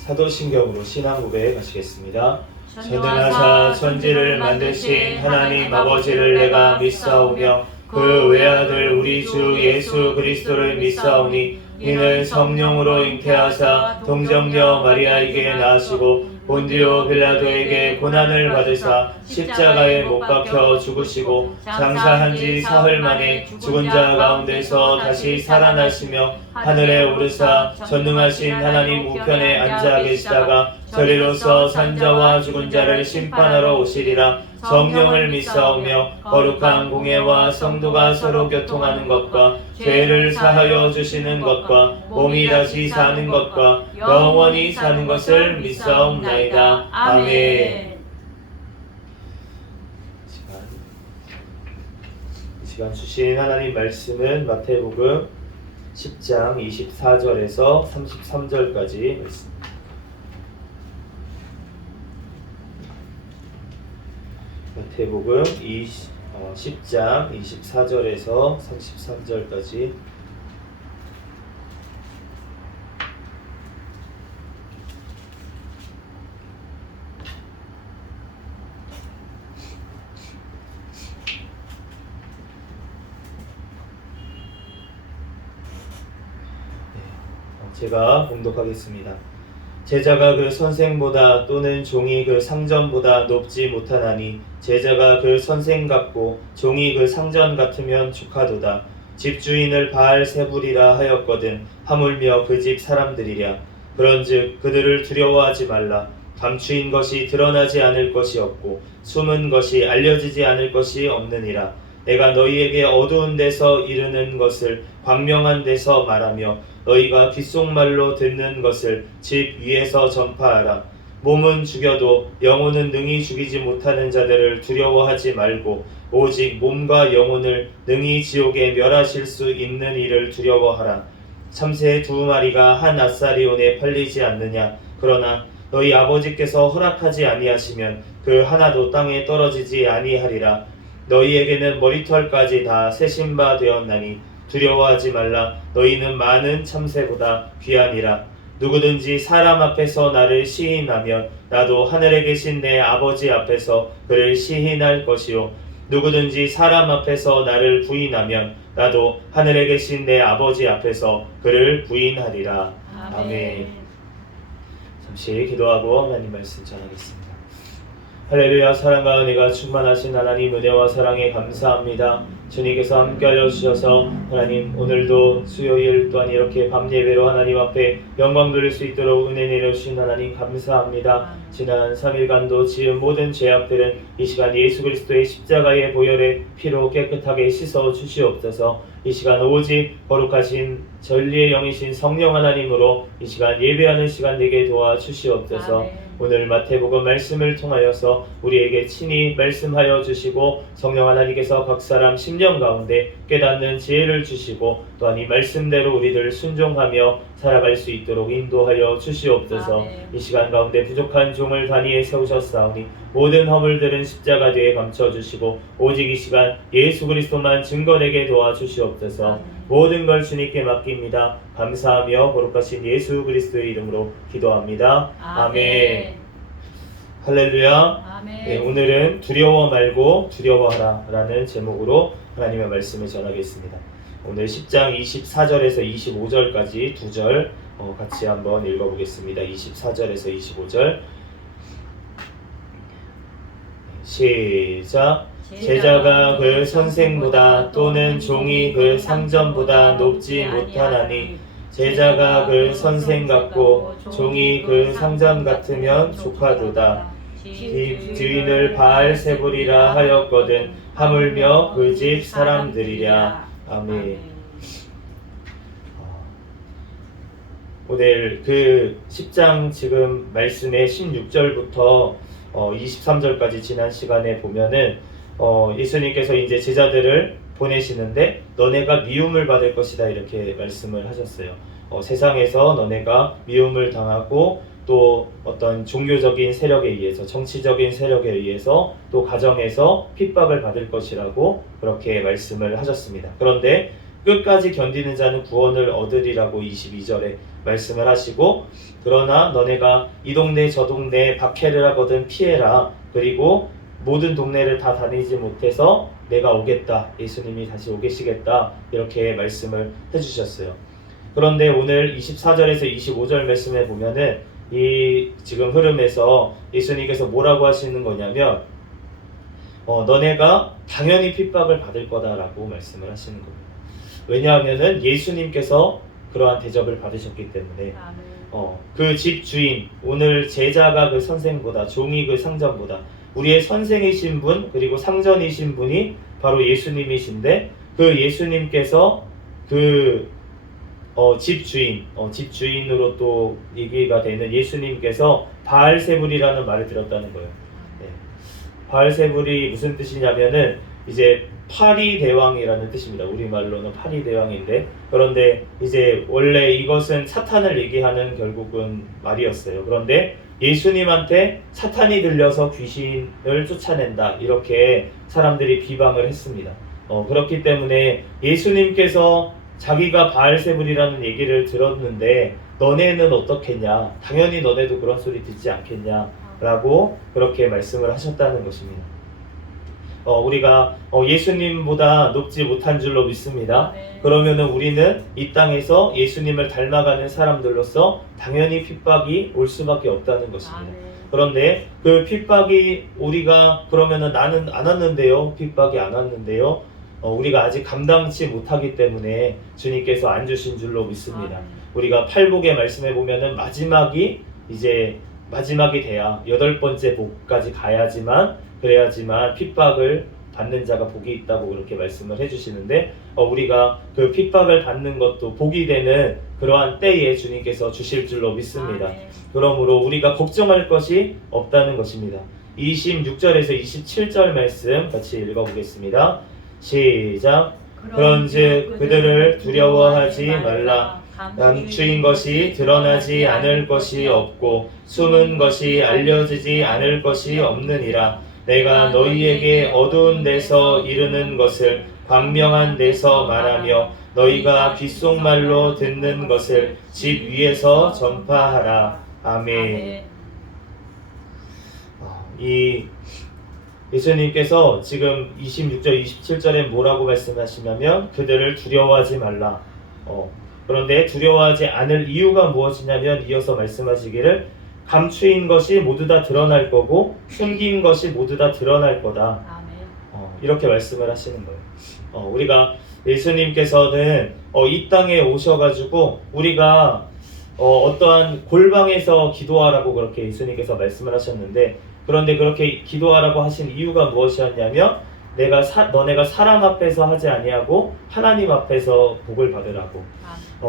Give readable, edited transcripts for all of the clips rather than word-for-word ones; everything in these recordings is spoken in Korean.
사도신경으로 신앙 고백 하시겠습니다. 전능하사 천지를 만드신 하나님 아버지를 내가 믿사오며 그 외아들 우리 주 예수 그리스도를 믿사오니 이는 성령으로 잉태하사 동정녀 마리아에게 낳으시고 본디오 빌라도에게 고난을 받으사 십자가에 못 박혀 죽으시고 장사한 지 사흘 만에 죽은 자 가운데서 다시 살아나시며 하늘에 오르사 전능하신 하나님 우편에 앉아 계시다가 저리로서 산자와 죽은 자를 심판하러 오시리라. 성령을 믿사오며 거룩한 공예와 성도가 서로 교통하는 것과 죄를 사하여 주시는 것과 몸이 다시 사는 것과 영원히 사는 것을 믿사옵나이다. 아멘. 이 시간 주신 하나님 말씀은 마태복음 10장 24절에서 33절까지 말씀. 마태복음 10장 24절에서 33절까지. 제가 봉독하겠습니다. 제자가 그 선생보다 또는 종이 그 상전보다 높지 못하나니 제자가 그 선생 같고 종이 그 상전 같으면 축하도다. 집주인을 바알세불이라 하였거든 하물며 그 집 사람들이랴. 그런즉 그들을 두려워하지 말라. 감추인 것이 드러나지 않을 것이 없고 숨은 것이 알려지지 않을 것이 없느니라. 내가 너희에게 어두운 데서 이르는 것을 광명한 데서 말하며 너희가 귓속말로 듣는 것을 집 위에서 전파하라. 몸은 죽여도 영혼은 능히 죽이지 못하는 자들을 두려워하지 말고 오직 몸과 영혼을 능히 지옥에 멸하실 수 있는 이를 두려워하라. 참새 2마리가 한 아사리온에 팔리지 않느냐. 그러나 너희 아버지께서 허락하지 아니하시면 그 하나도 땅에 떨어지지 아니하리라. 너희에게는 머리털까지 다 세신 바 되었나니 두려워하지 말라. 너희는 많은 참새보다 귀하니라. 누구든지 사람 앞에서 나를 시인하면 나도 하늘에 계신 내 아버지 앞에서 그를 시인할 것이요 누구든지 사람 앞에서 나를 부인하면 나도 하늘에 계신 내 아버지 앞에서 그를 부인하리라. 아멘. 잠시 기도하고 하나님 말씀 전하겠습니다. 할렐루야. 사랑과 은혜가 충만하신 하나님 은혜와 사랑에 감사합니다. 주님께서 함께 알려주셔서 하나님 오늘도 수요일 또한 이렇게 밤 예배로 하나님 앞에 영광 돌릴 수 있도록 은혜 내려주신 하나님 감사합니다. 지난 3일간도 지은 모든 죄악들은 이 시간 예수 그리스도의 십자가의 보혈의 피로 깨끗하게 씻어 주시옵소서. 이 시간 오직 거룩하신 전리의 영이신 성령 하나님으로 이 시간 예배하는 시간 되게 도와주시옵소서. 아멘. 오늘 마태복음 말씀을 통하여서 우리에게 친히 말씀하여 주시고 성령 하나님께서 각 사람 심령 가운데 깨닫는 지혜를 주시고 또한 이 말씀대로 우리들 순종하며 살아갈 수 있도록 인도하여 주시옵소서. 이 시간 가운데 부족한 종을 단위에 세우셨사오니 모든 허물들은 십자가 뒤에 감춰주시고 오직 이 시간 예수 그리스도만 증거되게 도와주시옵소서. 모든 걸 주님께 맡깁니다. 감사하며 거룩하신 예수 그리스도의 이름으로 기도합니다. 아멘. 할렐루야. 아멘. 네, 오늘은 두려워 말고 두려워하라 라는 제목으로 하나님의 말씀을 전하겠습니다. 오늘 10장 24절에서 25절까지 2절 같이 한번 읽어보겠습니다. 24절에서 25절 시작. 제자가 그 선생보다 또는 종이 그 상전보다 높지 못하나니 제자가 그 선생 같고 종이 그 상전 같으면 조카도다. 주인을 바알세불이라 하였거든 하물며 그 집 사람들이랴. 아멘. 오늘 그 10장 지금 말씀의 16절부터 23절까지 지난 시간에 보면은 예수님께서 이제 제자들을 보내시는데 너네가 미움을 받을 것이다 이렇게 말씀을 하셨어요. 세상에서 너네가 미움을 당하고 또 어떤 종교적인 세력에 의해서 정치적인 세력에 의해서 또 가정에서 핍박을 받을 것이라고 그렇게 말씀을 하셨습니다. 그런데 끝까지 견디는 자는 구원을 얻으리라고 22절에 말씀을 하시고, 그러나 너네가 이 동네 저 동네 박해를 하거든 피해라. 그리고 모든 동네를 다 다니지 못해서 내가 오겠다. 예수님이 다시 오계시겠다. 이렇게 말씀을 해주셨어요. 그런데 오늘 24절에서 25절 말씀에 보면은 이 지금 흐름에서 예수님께서 뭐라고 하시는 거냐면 너네가 당연히 핍박을 받을 거다라고 말씀을 하시는 겁니다. 왜냐하면은 예수님께서 그러한 대접을 받으셨기 때문에 그 집 주인, 오늘 제자가 그 선생보다, 종이 그 상전보다, 우리의 선생이신 분 그리고 상전이신 분이 바로 예수님이신데, 그 예수님께서 그 집주인으로 또 얘기가 되는 예수님께서 바알세불이라는 말을 들었다는 거예요. 네. 바알세불이 무슨 뜻이냐면은 이제 파리대왕이라는 뜻입니다. 우리말로는 파리대왕인데, 그런데 이제 원래 이것은 사탄을 얘기하는 결국은 말이었어요. 그런데 예수님한테 사탄이 들려서 귀신을 쫓아낸다, 이렇게 사람들이 비방을 했습니다. 그렇기 때문에 예수님께서 자기가 바알세불이라는 얘기를 들었는데 너네는 어떻겠냐, 당연히 너네도 그런 소리 듣지 않겠냐 라고 그렇게 말씀을 하셨다는 것입니다. 우리가 예수님보다 높지 못한 줄로 믿습니다. 그러면은 우리는 이 땅에서 예수님을 닮아가는 사람들로서 당연히 핍박이 올 수밖에 없다는 것입니다. 그런데 그 핍박이 우리가 그러면은 나는 안 왔는데요, 핍박이 안 왔는데요, 우리가 아직 감당치 못하기 때문에 주님께서 안 주신 줄로 믿습니다. 우리가 팔복의 말씀에 보면은 마지막이 돼야 8번째 복까지 그래야지만 핍박을 받는 자가 복이 있다고 그렇게 말씀을 해주시는데, 우리가 그 핍박을 받는 것도 복이 되는 그러한 때에 주님께서 주실 줄로 믿습니다. 그러므로 우리가 걱정할 것이 없다는 것입니다. 26절에서 27절 말씀 같이 읽어보겠습니다. 시작. 그런즉 그들을 두려워하지 말라. 감추인 것이 드러나지 않을 것이 없고 숨은 것이 알려지지 않을 것이 없느니라. 내가 너희에게 어두운 데서 이르는 것을 광명한 데서 말하며 너희가 귓속말로 듣는 것을 집 위에서 전파하라. 아멘. 이 예수님께서 지금 26절, 27절에 뭐라고 말씀하시냐면 그들을 두려워하지 말라. 그런데 두려워하지 않을 이유가 무엇이냐면 이어서 말씀하시기를 감추인 것이 모두 다 드러날 거고 숨긴 것이 모두 다 드러날 거다. 이렇게 말씀을 하시는 거예요. 우리가 예수님께서는 이 땅에 오셔가지고 우리가 어떠한 골방에서 기도하라고 그렇게 예수님께서 말씀을 하셨는데, 그런데 그렇게 기도하라고 하신 이유가 무엇이었냐면 너네가 사람 앞에서 하지 아니하고 하나님 앞에서 복을 받으라고.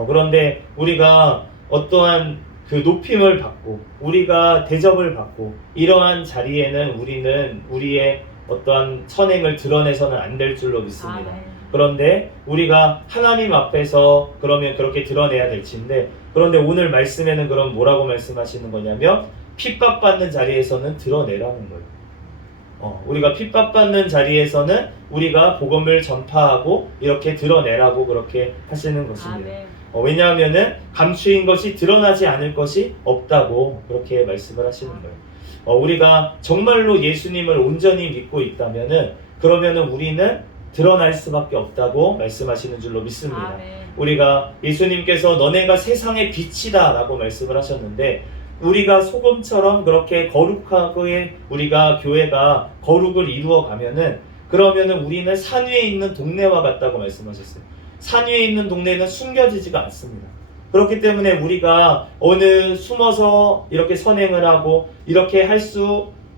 그런데 우리가 어떠한 그 높임을 받고 우리가 대접을 받고 이러한 자리에는 우리는 우리의 어떠한 선행을 드러내서는 안 될 줄로 믿습니다. 그런데 우리가 하나님 앞에서 그러면 그렇게 드러내야 될지인데, 그런데 오늘 말씀에는 그럼 뭐라고 말씀하시는 거냐면 핍박받는 자리에서는 드러내라는 거예요. 우리가 핍박받는 자리에서는 우리가 복음을 전파하고 이렇게 드러내라고 그렇게 하시는 것입니다. 왜냐하면은 감추인 것이 드러나지 않을 것이 없다고 그렇게 말씀을 하시는 거예요. 우리가 정말로 예수님을 온전히 믿고 있다면은 그러면은 우리는 드러날 수밖에 없다고 말씀하시는 줄로 믿습니다. 우리가 예수님께서 너네가 세상의 빛이다 라고 말씀을 하셨는데, 우리가 소금처럼 그렇게 거룩하게 우리가 교회가 거룩을 이루어 가면은 그러면은 우리는 산 위에 있는 동네와 같다고 말씀하셨어요. 산 위에 있는 동네는 숨겨지지가 않습니다. 그렇기 때문에 우리가 어느 숨어서 이렇게 선행을 하고 이렇게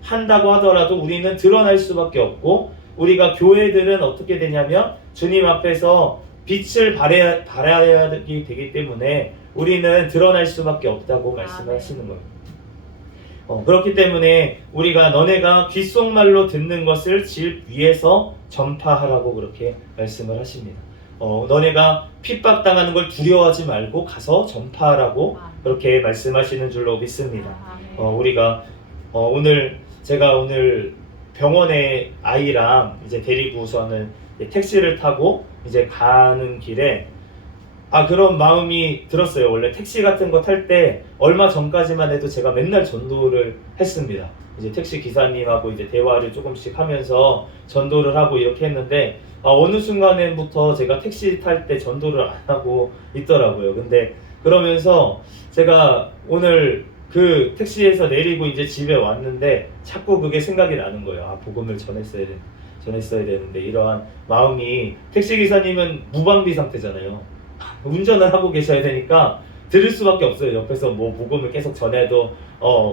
한다고 하더라도 우리는 드러날 수밖에 없고, 우리가 교회들은 어떻게 되냐면 주님 앞에서 빛을 발해야 되기 때문에 우리는 드러날 수밖에 없다고 말씀하시는 거예요. 그렇기 때문에 우리가 너네가 귓속말로 듣는 것을 집 위에서 전파하라고 그렇게 말씀을 하십니다. 너네가 핍박당하는 걸 두려워하지 말고 가서 전파하라고 그렇게 말씀하시는 줄로 믿습니다. 우리가 제가 오늘 병원에 아이랑 이제 데리고서는 택시를 타고 이제 가는 길에 그런 마음이 들었어요. 원래 택시 같은 거 탈 때 얼마 전까지만 해도 제가 맨날 전도를 했습니다. 이제 택시 기사님하고 이제 대화를 조금씩 하면서 전도를 하고 이렇게 했는데 어느 순간부터 제가 택시 탈 때 전도를 안 하고 있더라고요. 근데 그러면서 제가 오늘 그 택시에서 내리고 이제 집에 왔는데 자꾸 그게 생각이 나는 거예요. 복음을 전했어야 되는데 이러한 마음이, 택시 기사님은 무방비 상태잖아요. 운전을 하고 계셔야 되니까 들을 수밖에 없어요. 옆에서 뭐 복음을 계속 전해도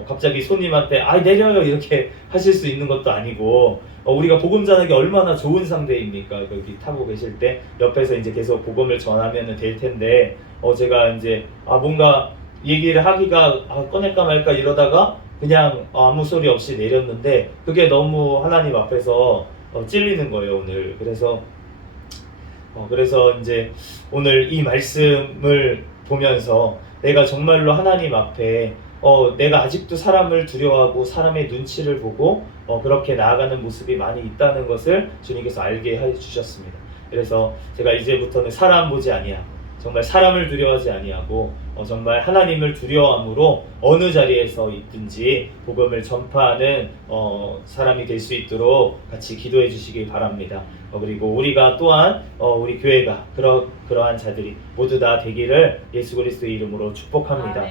갑자기 손님한테 내려요 이렇게 하실 수 있는 것도 아니고, 우리가 복음 전하기 얼마나 좋은 상대입니까? 거기 타고 계실 때 옆에서 이제 계속 복음을 전하면 될 텐데 제가 이제 뭔가 얘기를 하기가 꺼낼까 말까 이러다가 그냥 아무 소리 없이 내렸는데 그게 너무 하나님 앞에서 찔리는 거예요 오늘. 그래서 이제 오늘 이 말씀을 보면서 내가 정말로 하나님 앞에 내가 아직도 사람을 두려워하고 사람의 눈치를 보고 그렇게 나아가는 모습이 많이 있다는 것을 주님께서 알게 해주셨습니다. 그래서 제가 이제부터는 사람 보지 아니하고 정말 사람을 두려워하지 아니하고 정말 하나님을 두려워함으로 어느 자리에서 있든지 복음을 전파하는 사람이 될 수 있도록 같이 기도해 주시기 바랍니다. 그리고 우리가 또한 우리 교회가 그러한 자들이 모두 다 되기를 예수 그리스도의 이름으로 축복합니다.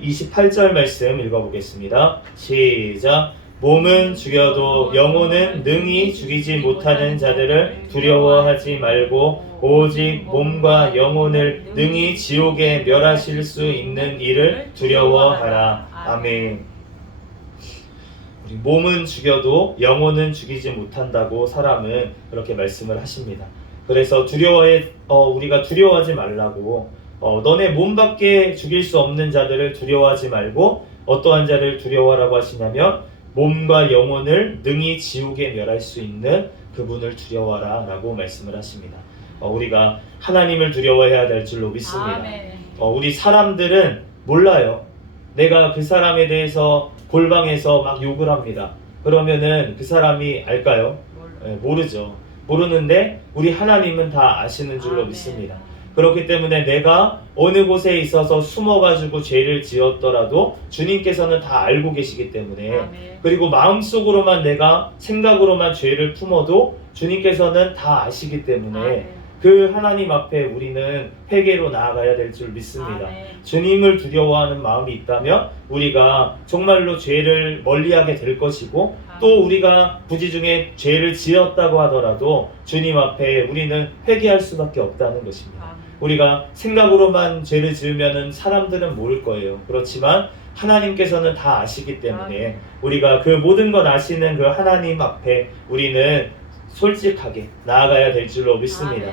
28절 말씀 읽어보겠습니다. 시작. 몸은 죽여도 영혼은 능히 죽이지 못하는 자들을 두려워하지 말고 오직 몸과 영혼을 능히 지옥에 멸하실 수 있는 이를 두려워하라. 아멘. 우리 몸은 죽여도 영혼은 죽이지 못한다고 사람은 그렇게 말씀을 하십니다. 그래서 우리가 두려워하지 말라고, 너네 몸밖에 죽일 수 없는 자들을 두려워하지 말고 어떠한 자를 두려워하라고 하시냐면 몸과 영혼을 능히 지옥에 멸할 수 있는 그분을 두려워하라 라고 말씀을 하십니다. 우리가 하나님을 두려워해야 될 줄로 믿습니다. 우리 사람들은 몰라요. 내가 그 사람에 대해서 골방에서 막 욕을 합니다. 그러면은 그 사람이 알까요? 모르죠. 모르는데 우리 하나님은 다 아시는 줄로 믿습니다. 그렇기 때문에 내가 어느 곳에 있어서 숨어가지고 죄를 지었더라도 주님께서는 다 알고 계시기 때문에, 그리고 마음속으로만 내가 생각으로만 죄를 품어도 주님께서는 다 아시기 때문에 그 하나님 앞에 우리는 회개로 나아가야 될 줄 믿습니다. 주님을 두려워하는 마음이 있다면 우리가 정말로 죄를 멀리하게 될 것이고, 또 우리가 부지 중에 죄를 지었다고 하더라도 주님 앞에 우리는 회개할 수밖에 없다는 것입니다. 우리가 생각으로만 죄를 지으면 사람들은 모를 거예요. 그렇지만 하나님께서는 다 아시기 때문에 우리가 그 모든 것 아시는 그 하나님 앞에 우리는 솔직하게 나아가야 될 줄로 믿습니다.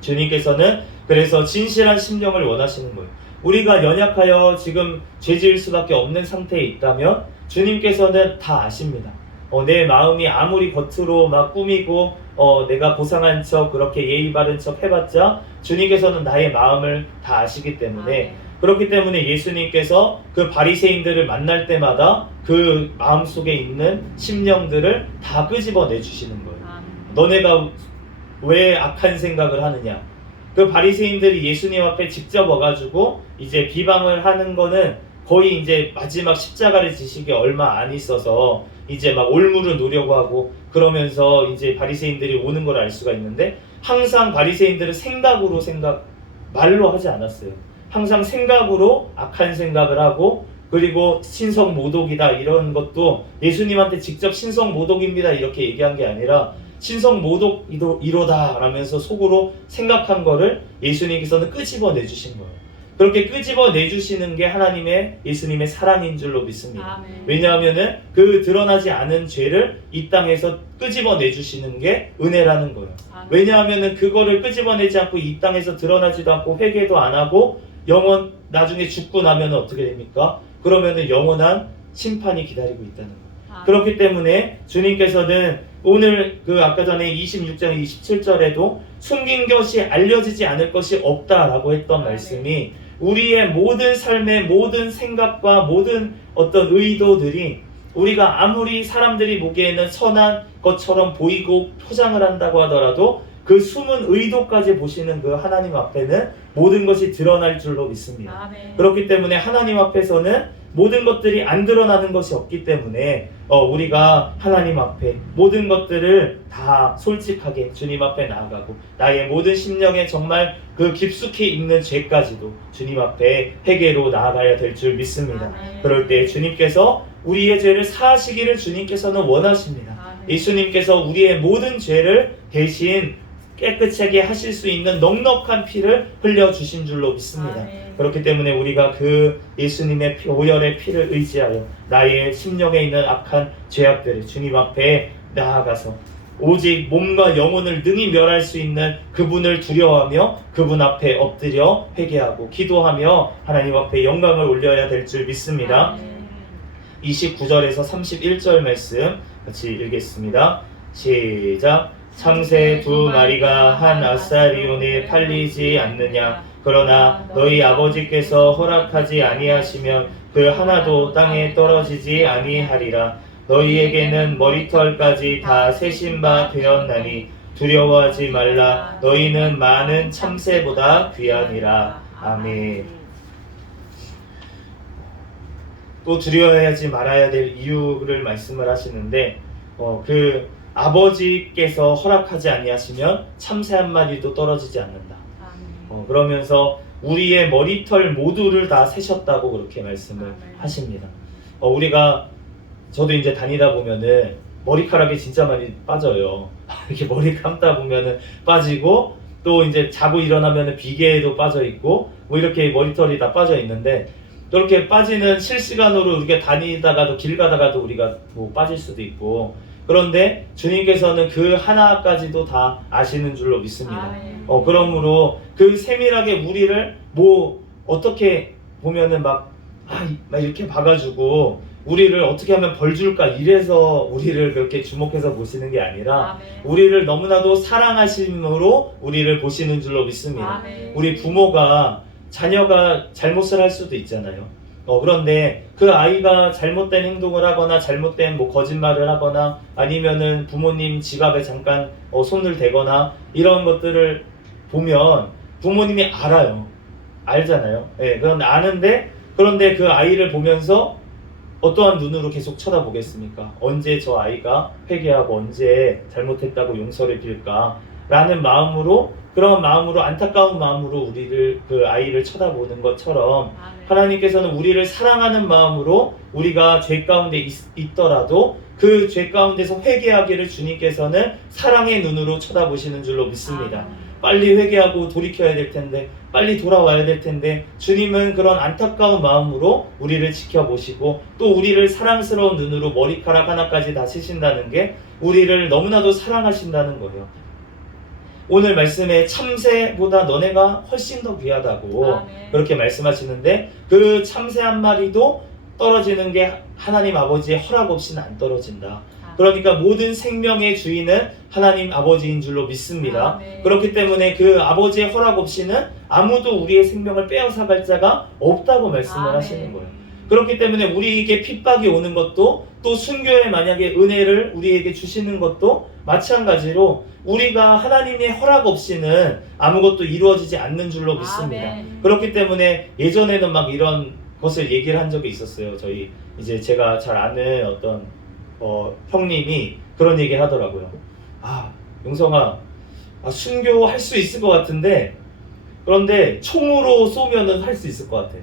주님께서는 그래서 진실한 심령을 원하시는 거예요. 우리가 연약하여 지금 죄 지을 수밖에 없는 상태에 있다면 주님께서는 다 아십니다. 내 마음이 아무리 겉으로 막 꾸미고 내가 고상한 척 그렇게 예의 바른 척 해봤자 주님께서는 나의 마음을 다 아시기 때문에, 그렇기 때문에 예수님께서 그 바리새인들을 만날 때마다 그 마음속에 있는 심령들을 다 끄집어내 주시는 거예요. 너네가 왜 악한 생각을 하느냐. 그 바리새인들이 예수님 앞에 직접 와가지고 이제 비방을 하는 거는 거의 이제 마지막 십자가를 지시기 얼마 안 있어서 이제 막 올무를 놓으려고 하고 그러면서 이제 바리새인들이 오는 걸 알 수가 있는데, 항상 바리새인들은 말로 하지 않았어요. 항상 생각으로 악한 생각을 하고, 그리고 신성모독이다 이런 것도 예수님한테 직접 신성모독입니다 이렇게 얘기한 게 아니라 신성모독이로다 라면서 속으로 생각한 거를 예수님께서는 끄집어내 주신 거예요. 그렇게 끄집어내 주시는 게 예수님의 사랑인 줄로 믿습니다. 왜냐하면은 그 드러나지 않은 죄를 이 땅에서 끄집어내 주시는 게 은혜라는 거예요. 왜냐하면은 그거를 끄집어내지 않고 이 땅에서 드러나지도 않고 회개도 안 하고 나중에 죽고 나면 어떻게 됩니까? 그러면은 영원한 심판이 기다리고 있다는 거예요. 그렇기 때문에 주님께서는 오늘 아까 전에 26장 27절에도 숨긴 것이 알려지지 않을 것이 없다라고 했던 말씀이 우리의 모든 삶의 모든 생각과 모든 어떤 의도들이 우리가 아무리 사람들이 보기에는 선한 것처럼 보이고 포장을 한다고 하더라도 그 숨은 의도까지 보시는 그 하나님 앞에는 모든 것이 드러날 줄로 믿습니다. 아멘. 그렇기 때문에 하나님 앞에서는 모든 것들이 안 드러나는 것이 없기 때문에 우리가 하나님 앞에 모든 것들을 다 솔직하게 주님 앞에 나아가고 나의 모든 심령에 정말 그 깊숙이 있는 죄까지도 주님 앞에 회개로 나아가야 될 줄 믿습니다. 아멘. 그럴 때 주님께서 우리의 죄를 사하시기를 주님께서는 원하십니다. 아멘. 예수님께서 우리의 모든 죄를 대신 깨끗하게 하실 수 있는 넉넉한 피를 흘려주신 줄로 믿습니다. 아멘. 그렇기 때문에 우리가 그 예수님의 보혈의 피를 의지하여 나의 심령에 있는 악한 죄악들을 주님 앞에 나아가서 오직 몸과 영혼을 능히 멸할 수 있는 그분을 두려워하며 그분 앞에 엎드려 회개하고 기도하며 하나님 앞에 영광을 올려야 될 줄 믿습니다. 아멘. 29절에서 31절 말씀 같이 읽겠습니다. 시작. 참새 두 마리가 한 아사리온에 팔리지 않느냐. 그러나 너희 아버지께서 허락하지 아니하시면 그 하나도 땅에 떨어지지 아니하리라. 너희에게는 머리털까지 다 세신 바 되었나니 두려워하지 말라. 너희는 많은 참새보다 귀하니라. 아멘. 또 두려워하지 말아야 될 이유를 말씀을 하시는데 그 아버지께서 허락하지 아니하시면 참새 한 마리도 떨어지지 않는다. 그러면서 우리의 머리털 모두를 다 세셨다고 그렇게 말씀을 하십니다. 우리가 저도 이제 다니다 보면은 머리카락이 진짜 많이 빠져요. 이렇게 머리 감다 보면은 빠지고 또 이제 자고 일어나면은 비계에도 빠져 있고 뭐 이렇게 머리털이 다 빠져 있는데 그렇게 빠지는 실시간으로 이렇게 다니다가도 길 가다가도 우리가 뭐 빠질 수도 있고 그런데 주님께서는 그 하나까지도 다 아시는 줄로 믿습니다. 그러므로 그 세밀하게 우리를 뭐 어떻게 보면은 막 이렇게 봐가지고 우리를 어떻게 하면 벌 줄까 이래서 우리를 그렇게 주목해서 보시는 게 아니라 우리를 너무나도 사랑하심으로 우리를 보시는 줄로 믿습니다. 우리 부모가 자녀가 잘못을 할 수도 있잖아요. 그런데 그 아이가 잘못된 행동을 하거나 잘못된 뭐 거짓말을 하거나 아니면은 부모님 지갑에 잠깐 손을 대거나 이런 것들을 보면 부모님이 알잖아요. 그건 아는데 그런데 그 아이를 보면서 어떠한 눈으로 계속 쳐다보겠습니까? 언제 저 아이가 회개하고 언제 잘못했다고 용서를 빌까? 라는 마음으로 그런 마음으로 안타까운 마음으로 우리를 그 아이를 쳐다보는 것처럼 하나님께서는 우리를 사랑하는 마음으로 우리가 죄 가운데 있더라도 그 죄 가운데서 회개하기를 주님께서는 사랑의 눈으로 쳐다보시는 줄로 믿습니다. 빨리 회개하고 돌이켜야 될 텐데 빨리 돌아와야 될 텐데 주님은 그런 안타까운 마음으로 우리를 지켜보시고 또 우리를 사랑스러운 눈으로 머리카락 하나까지 다 세신다는 게 우리를 너무나도 사랑하신다는 거예요. 오늘 말씀에 참새보다 너네가 훨씬 더 귀하다고 그렇게 말씀하시는데 그 참새 한 마리도 떨어지는 게 하나님 아버지의 허락 없이는 안 떨어진다. 그러니까 모든 생명의 주인은 하나님 아버지인 줄로 믿습니다. 그렇기 때문에 그 아버지의 허락 없이는 아무도 우리의 생명을 빼앗아갈 자가 없다고 말씀을 하시는 거예요. 그렇기 때문에 우리에게 핍박이 오는 것도 또 순교의 만약에 은혜를 우리에게 주시는 것도 마찬가지로 우리가 하나님의 허락 없이는 아무것도 이루어지지 않는 줄로 믿습니다. 그렇기 때문에 예전에는 막 이런 것을 얘기를 한 적이 있었어요. 저희 이제 제가 잘 아는 어떤 형님이 그런 얘기를 하더라고요. 용성아, 순교할 수 있을 것 같은데 그런데 총으로 쏘면은 할 수 있을 것 같아.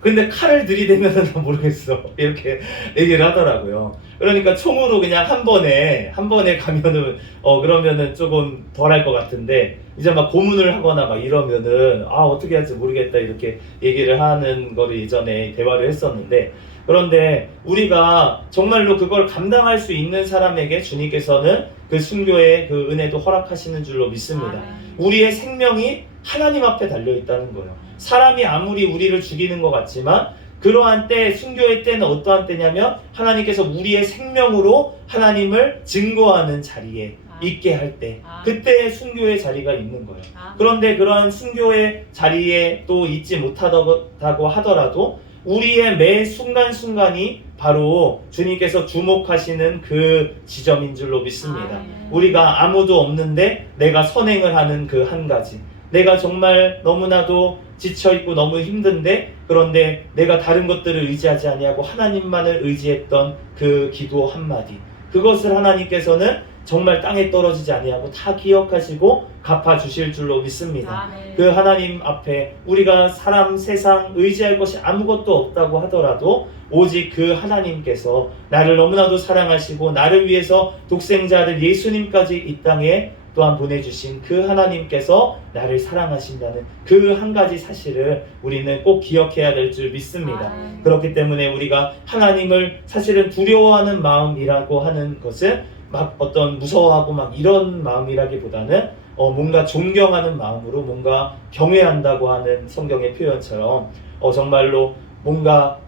근데 칼을 들이대면은 난 모르겠어. 이렇게 얘기를 하더라고요. 그러니까 총으로 그냥 한 번에 가면은 그러면은 조금 덜 할 것 같은데 이제 막 고문을 하거나 막 이러면은 어떻게 할지 모르겠다 이렇게 얘기를 하는 거를 예전에 대화를 했었는데 그런데 우리가 정말로 그걸 감당할 수 있는 사람에게 주님께서는 그 순교의 그 은혜도 허락하시는 줄로 믿습니다. 우리의 생명이 하나님 앞에 달려있다는 거예요. 사람이 아무리 우리를 죽이는 것 같지만 그러한 때, 순교의 때는 어떠한 때냐면 하나님께서 우리의 생명으로 하나님을 증거하는 자리에 있게 할 때, 그때 순교의 자리가 있는 거예요. 그런데 그러한 순교의 자리에 또 있지 못하다고 하더라도 우리의 매 순간순간이 바로 주님께서 주목하시는 그 지점인 줄로 믿습니다. 우리가 아무도 없는데 내가 선행을 하는 그 한 가지, 내가 정말 너무나도 지쳐있고 너무 힘든데, 그런데 내가 다른 것들을 의지하지 아니하고 하나님만을 의지했던 그 기도 한마디, 그것을 하나님께서는 정말 땅에 떨어지지 아니하고 다 기억하시고 갚아주실 줄로 믿습니다. 그 하나님 앞에 우리가 사람, 세상 의지할 것이 아무것도 없다고 하더라도 오직 그 하나님께서 나를 너무나도 사랑하시고 나를 위해서 독생자를 예수님까지 이 땅에 또한 보내주신 그 하나님께서 나를 사랑하신다는 그 한 가지 사실을 우리는 꼭 기억해야 될 줄 믿습니다. 그렇기 때문에 우리가 하나님을 사실은 두려워하는 마음이라고 하는 것은 막 어떤 무서워하고 막 이런 마음이라기보다는 뭔가 존경하는 마음으로, 뭔가 경외한다고 하는 성경의 표현처럼 정말로 뭔가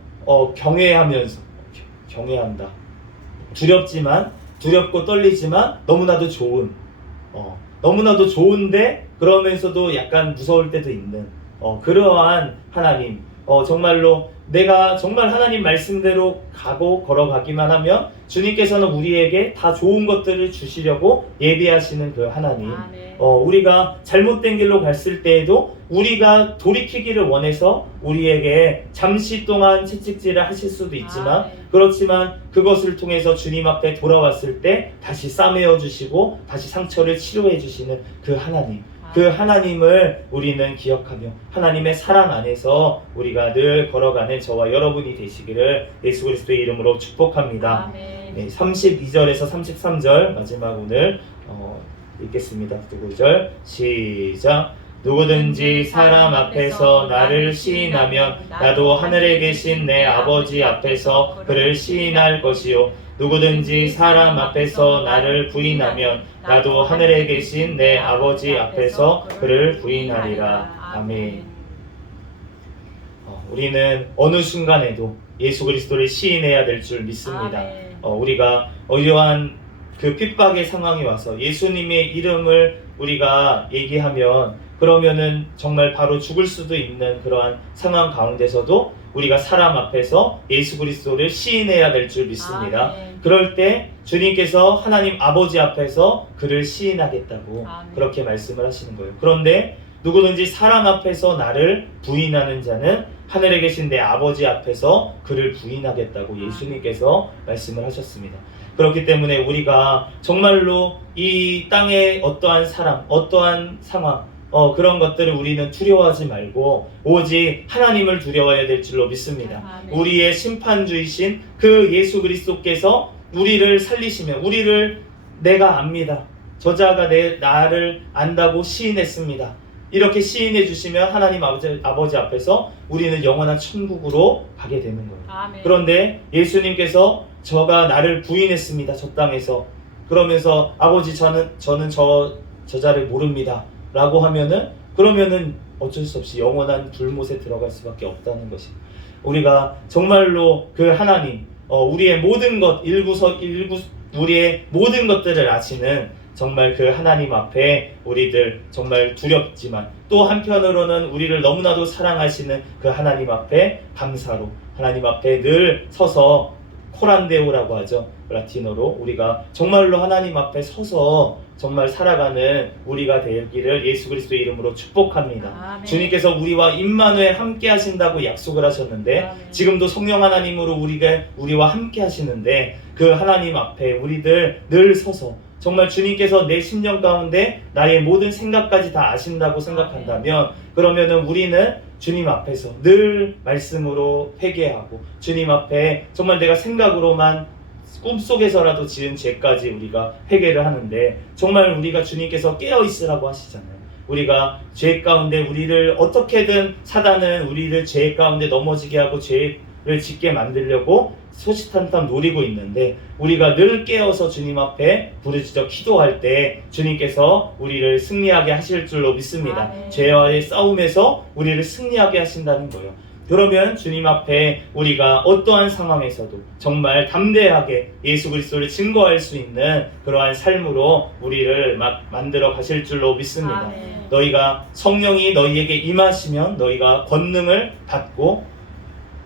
경외하면서, 경외한다, 두렵지만, 두렵고 떨리지만 너무나도 좋은, 너무나도 좋은데 그러면서도 약간 무서울 때도 있는 그러한 하나님, 정말로 내가 정말 하나님 말씀대로 가고 걸어가기만 하면 주님께서는 우리에게 다 좋은 것들을 주시려고 예비하시는 그 하나님. 우리가 잘못된 길로 갔을 때에도 우리가 돌이키기를 원해서 우리에게 잠시 동안 채찍질을 하실 수도 있지만, 그렇지만 그것을 통해서 주님 앞에 돌아왔을 때 다시 싸매어 주시고 다시 상처를 치료해 주시는 그 하나님, 그 하나님을 우리는 기억하며 하나님의 사랑 안에서 우리가 늘 걸어가는 저와 여러분이 되시기를 예수 그리스도의 이름으로 축복합니다. 네, 32절에서 33절 마지막 오늘 읽겠습니다. 두 구절 시작. 누구든지 사람 앞에서 나를 시인하면 나도 하늘에 계신 내 아버지 앞에서 그를 시인할 것이요, 누구든지 사람 앞에서 나를 부인하면 나도 하늘에 계신 내 아버지 앞에서 그를 부인하리라. 아멘. 우리는 어느 순간에도 예수 그리스도를 시인해야 될 줄 믿습니다. 우리가 이러한 그 핍박의 상황이 와서 예수님의 이름을 우리가 얘기하면, 그러면은 정말 바로 죽을 수도 있는 그러한 상황 가운데서도 우리가 사람 앞에서 예수 그리스도를 시인해야 될 줄 믿습니다. 그럴 때 주님께서 하나님 아버지 앞에서 그를 시인하겠다고 그렇게 말씀을 하시는 거예요. 그런데 누구든지 사람 앞에서 나를 부인하는 자는 하늘에 계신 내 아버지 앞에서 그를 부인하겠다고 예수님께서 말씀을 하셨습니다. 그렇기 때문에 우리가 정말로 이 땅의 어떠한 사람, 어떠한 상황, 그런 것들을 우리는 두려워하지 말고 오직 하나님을 두려워해야 될 줄로 믿습니다. 우리의 심판주이신 그 예수 그리스도께서 우리를 살리시면, 우리를 내가 압니다, 저자가 나를 안다고 시인했습니다, 이렇게 시인해 주시면 하나님 아버지 앞에서 우리는 영원한 천국으로 가게 되는 거예요. 그런데 예수님께서 저가 나를 부인했습니다, 저 땅에서, 그러면서 아버지 저는 저자를 모릅니다 라고 하면은, 그러면은 어쩔 수 없이 영원한 불못에 들어갈 수밖에 없다는 것이, 우리가 정말로 그 하나님, 우리의 모든 것, 우리의 모든 것들을 아시는 정말 그 하나님 앞에 우리들 정말 두렵지만 또 한편으로는 우리를 너무나도 사랑하시는 그 하나님 앞에 감사로, 하나님 앞에 늘 서서 코란데오라고 하죠, 라틴어로. 우리가 정말로 하나님 앞에 서서 정말 살아가는 우리가 되기를 예수 그리스도의 이름으로 축복합니다. 주님께서 우리와 임마누엘 함께 하신다고 약속을 하셨는데, 지금도 성령 하나님으로 우리와 함께 하시는데, 그 하나님 앞에 우리들 늘 서서 정말 주님께서 내 심령 가운데 나의 모든 생각까지 다 아신다고 생각한다면, 그러면은 우리는 주님 앞에서 늘 말씀으로 회개하고, 주님 앞에 정말 내가 생각으로만 꿈속에서라도 지은 죄까지 우리가 회개를 하는데, 정말 우리가 주님께서 깨어있으라고 하시잖아요. 우리가 죄 가운데 우리를 어떻게든 사단은 우리를 죄 가운데 넘어지게 하고 죄를 짓게 만들려고 소시탄탄 노리고 있는데, 우리가 늘 깨어서 주님 앞에 부르짖어 기도할 때 주님께서 우리를 승리하게 하실 줄로 믿습니다. 죄와의 싸움에서 우리를 승리하게 하신다는 거예요. 그러면 주님 앞에 우리가 어떠한 상황에서도 정말 담대하게 예수 그리스도를 증거할 수 있는 그러한 삶으로 우리를 만들어 가실 줄로 믿습니다. 너희가 성령이 너희에게 임하시면 너희가 권능을 받고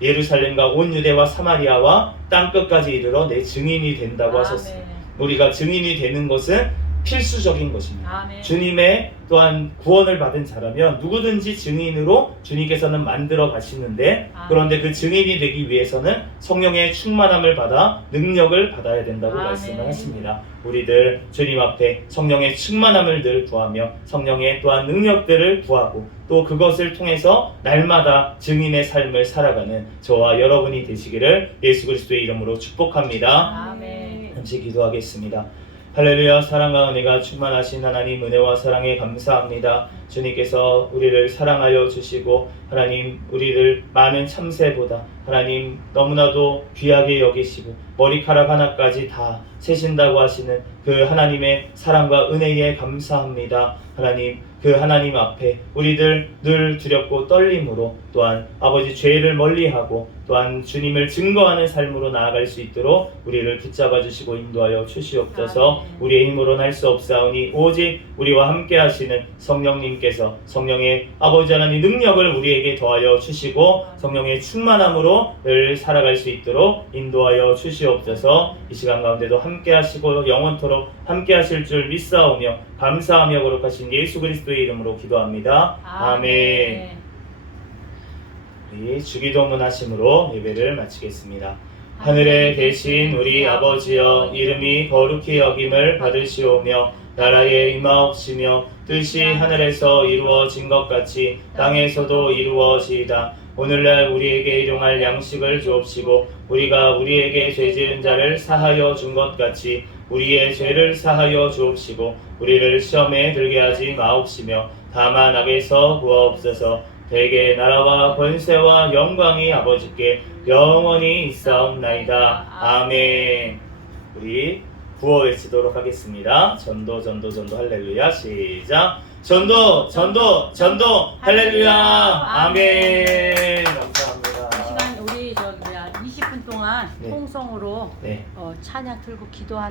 예루살렘과 온 유대와 사마리아와 땅끝까지 이르러 내 증인이 된다고 하셨습니다. 우리가 증인이 되는 것은 필수적인 것입니다. 아멘. 주님의 또한 구원을 받은 자라면 누구든지 증인으로 주님께서는 만들어 가시는데, 그런데 그 증인이 되기 위해서는 성령의 충만함을 받아 능력을 받아야 된다고 아멘. 말씀을 하십니다. 우리들 주님 앞에 성령의 충만함을 늘 구하며 성령의 또한 능력들을 구하고 또 그것을 통해서 날마다 증인의 삶을 살아가는 저와 여러분이 되시기를 예수 그리스도의 이름으로 축복합니다. 아멘. 잠시 기도하겠습니다. 할렐루야. 사랑과 은혜가 충만하신 하나님, 은혜와 사랑에 감사합니다. 주님께서 우리를 사랑하여 주시고 하나님 우리를 많은 참새보다 하나님 너무나도 귀하게 여기시고 머리카락 하나까지 다 세신다고 하시는 그 하나님의 사랑과 은혜에 감사합니다. 하나님, 그 하나님 앞에 우리들 늘 두렵고 떨림으로 또한 아버지 죄를 멀리하고 또한 주님을 증거하는 삶으로 나아갈 수 있도록 우리를 붙잡아 주시고 인도하여 주시옵소서. 아멘. 우리의 힘으로는 할 수 없사오니 오직 우리와 함께 하시는 성령님께서 성령의 아버지 하나님 능력을 우리에게 더하여 주시고 성령의 충만함으로 늘 살아갈 수 있도록 인도하여 주시옵소서. 이 시간 가운데도 함께 하시고 영원토록 함께 하실 줄 믿사오며 감사하며 거룩하신 예수 그리스도의 이름으로 기도합니다. 아멘. 우리 주기도문 하심으로 예배를 마치겠습니다. 하늘에 계신 우리 아버지여, 이름이 거룩히 여김을 받으시오며 나라에 임하옵시며 뜻이 하늘에서 이루어진 것 같이 땅에서도 이루어지이다. 오늘날 우리에게 일용할 양식을 주옵시고 우리가 우리에게 죄지은 자를 사하여 준 것 같이 우리의 죄를 사하여 주옵시고 우리를 시험에 들게 하지 마옵시며 다만 악에서 구하옵소서. 대개 나라와 권세와 영광이 아버지께 영원히 있사옵나이다. 아멘. 우리 구호 외치도록 하겠습니다. 전도 전도 전도 할렐루야. 시작. 전도 전도 전도 할렐루야. 아멘. 감사합니다. 이 시간 우리 20분 동안 네. 통성으로 네. 찬양 들고 기도하도록